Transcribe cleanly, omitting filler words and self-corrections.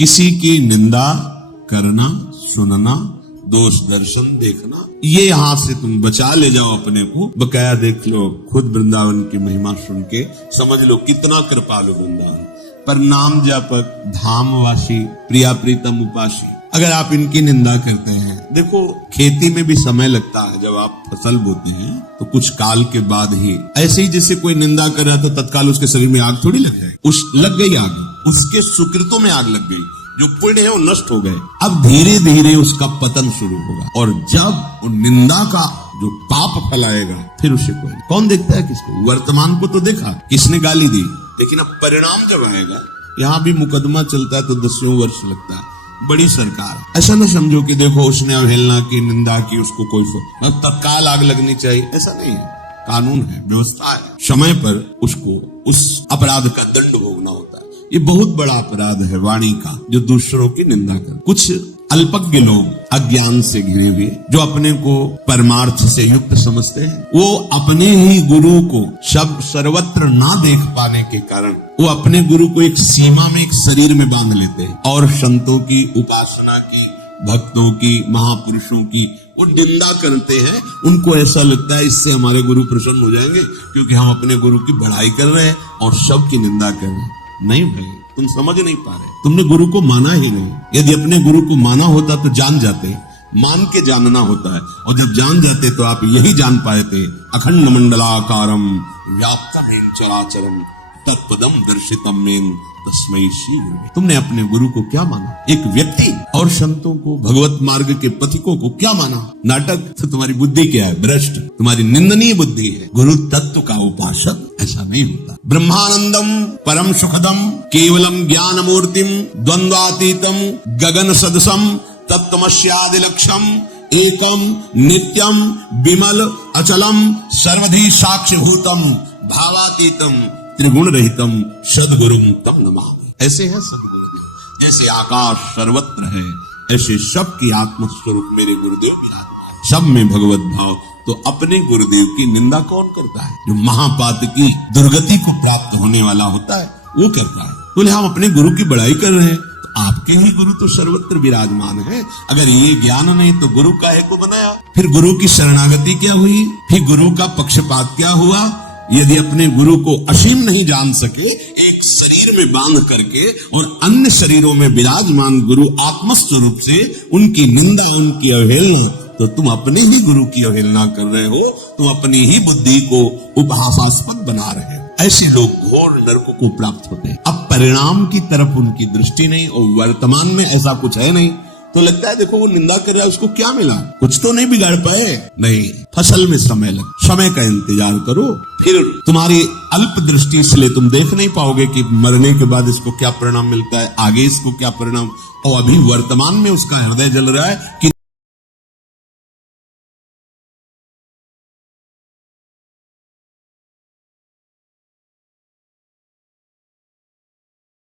किसी की निंदा करना, सुनना, दोष दर्शन देखना, ये यहां से तुम बचा ले जाओ अपने को। बकाया देख लो, खुद वृंदावन की महिमा सुन के समझ लो कितना कृपालु वृंदावन। पर नाम जापक, धामवासी, प्रिया प्रीतम उपासी, अगर आप इनकी निंदा करते हैं, देखो खेती में भी समय लगता है। जब आप फसल बोते हैं तो कुछ काल के बाद ही, ऐसे ही जैसे कोई निंदा कर रहा तो तत्काल उसके शरीर में आग थोड़ी लग जाए। लग गई आग, उसके सुकृतों में आग लग गई, जो पुण्य है वो नष्ट हो गए। अब धीरे धीरे उसका पतन शुरू होगा, और जब वो निंदा का जो पाप फैलाएगा, फिर उसे कौन देखता है किसको? वर्तमान को तो देखा, किसने गाली दी, लेकिन अब परिणाम जब आएगा, यहाँ भी मुकदमा चलता है तो 10 वर्ष लगता है। बड़ी सरकार, ऐसा न समझो कि देखो उसने अवहेलना की, निंदा की, उसको कोई तत्काल आग लगनी चाहिए, ऐसा नहीं है। कानून है, व्यवस्था है, समय पर उसको उस अपराध का दंड भोगना होता है। ये बहुत बड़ा अपराध है वाणी का, जो दूसरों की निंदा कर। कुछ अल्पज्ञ लोग, अज्ञान से घिरे हुए, जो अपने को परमार्थ से युक्त समझते हैं, वो अपने ही गुरु को सर्वत्र ना देख पाने के कारण वो अपने गुरु को एक सीमा में, एक शरीर में बांध लेते हैं, और संतों की उपासना की, भक्तों की, महापुरुषों की वो निंदा करते हैं। उनको ऐसा लगता है इससे हमारे गुरु प्रसन्न हो जाएंगे, क्योंकि हम अपने गुरु की बढ़ाई कर रहे हैं और सबकी निंदा कर रहे हैं। नहीं भाई, तुम समझ नहीं पा रहे, तुमने गुरु को माना ही नहीं। यदि अपने गुरु को माना होता तो जान जाते, मान के जानना होता है, और जब जान जाते तो आप यही जान पाए थे, अखंड मंडलाकारम व्याप्तमेन चराचरम तत्पदम दर्शितम मेन तस्मै श्री गुरुवे। तुमने अपने गुरु को क्या माना? एक व्यक्ति, और संतों को, भगवत मार्ग के पथिकों को क्या माना? नाटक। तो तुम्हारी बुद्धि क्या है? भ्रष्ट, तुम्हारी निंदनीय बुद्धि है। गुरु तत्व का उपासक ऐसा नहीं होता। ब्रह्मानंदम परम सुखदम केवलम ज्ञान मूर्तिम द्वंद्वातीतम गगन सदसम तत्तमस्यादि लक्ष्यम एकम नित्यम विमल अचलम सर्वधि साक्षिभूतम भावातीतम त्रिगुण रहितम सदगुरुम तम नमामि। ऐसे है सदगुरु। जैसे आकाश सर्वत्र है, ऐसे सबकी आत्मस्वरूप मेरे गुरुदेव विराजमान, सब में भगवत भाव। तो अपने गुरुदेव की निंदा कौन करता है? जो महापातकी दुर्गति को प्राप्त होने वाला होता है वो करता है। बोले हम अपने गुरु की बड़ाई कर रहे हैं, तो आपके ही गुरु तो सर्वत्र विराजमान है। अगर ये ज्ञान नहीं तो गुरु काहे को बनाया? फिर गुरु की शरणागति क्या हुई? फिर गुरु का पक्षपात क्या हुआ? यदि अपने गुरु को असीम नहीं जान सके, एक शरीर में बांध करके और अन्य शरीरों में विराजमान गुरु आत्मस्वरूप से उनकी निंदा, उनकी अवहेलना, तो तुम अपने ही गुरु की अवहेलना कर रहे हो, तुम अपनी ही बुद्धि को उपहासास्पद बना रहे हो। ऐसे लोग घोर नरक को प्राप्त होते हैं। अब परिणाम की तरफ उनकी दृष्टि नहीं, और वर्तमान में ऐसा कुछ है नहीं, तो लगता है देखो वो निंदा कर रहा है, उसको क्या मिला? कुछ तो नहीं बिगाड़ पाए। नहीं, फसल में समय लग, समय का इंतजार करो। फिर तुम्हारी अल्प दृष्टि, इसलिए तुम देख नहीं पाओगे कि मरने के बाद इसको क्या परिणाम मिलता है, आगे इसको क्या परिणाम, और अभी वर्तमान में उसका हृदय जल रहा है कि